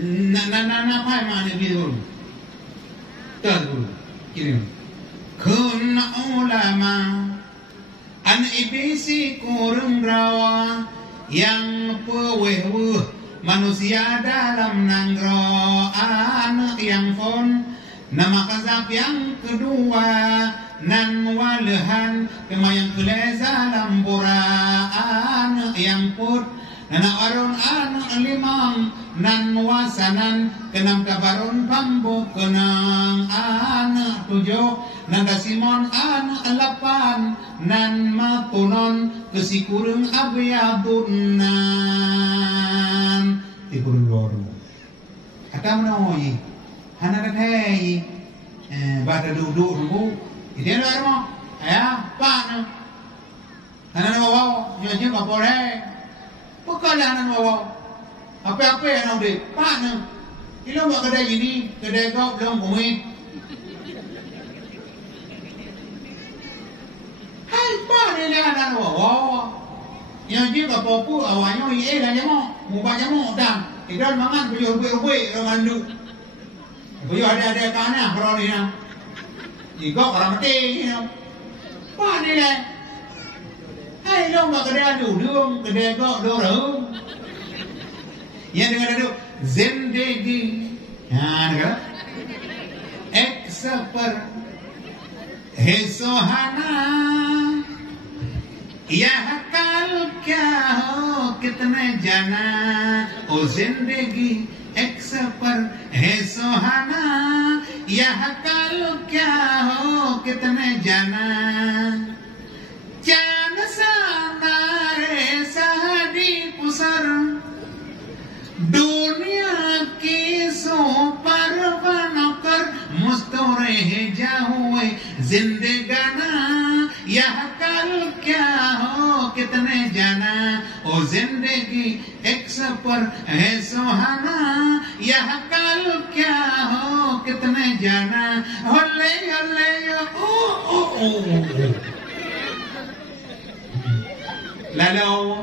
na pai mana gitu dulu kini kun ulama an ibisi kurung rawa yang peweh manusia dalam nanggro anak yang fon nama kazap yang kedua nan walehan kemayang keleza lambura anak yang put anak warun anak limang nan wasanan kenam kabarun bambu kenang anak tujuh nan dasimon anak lapan nan matunon kesikurung abiadunan tikurung loro kata menoi hana kathai bada duduk dulu itu ada mo ya pan hana bawa nyonya kapore pekalan bawa apa yang nak deh pan ilo mak kedai ini kedai kau belum kumit hai pan ni lah bawa nyonya kapopu awalnya ini lah nyamo mubahnya mo dah ikan mangan buyur mandu buyur ada kana kalau ni na Iko orang mati, apa ni le? Hai lo mak kedai dudung, kedai kok dorong. Yang dengar dulu, zindagi, dengar? Ek seper, hesohana, ya hakal kya ho, kitne jana, o zindagi, ek seper, hesohana. यह कल क्या हो कितने जाना जान सारे सहरी पुसर दुनिया की सो पर बनकर मुस्तोरे जाओ जिंदगाना यह कल क्या हो कितने जाना ओ जिंदगी एक सफर है सुहाना यह कल क्या हो कितने जाना होले होले ओ lalau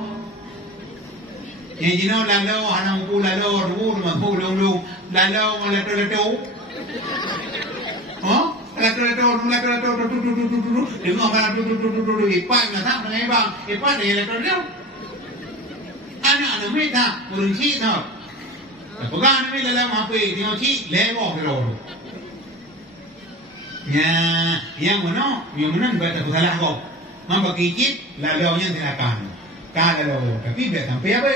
yang jino lalau anang ku lalau ru ma ku lu lalau lalau oh lalau dengan orang ipan nak mengai bang ipan ni lalau anak mereka beruji tau bukan ni lalau apa dia uji lewo lalau yang mana baca salah kau membagi lalau yang silakan kalau tapi biar sampai apa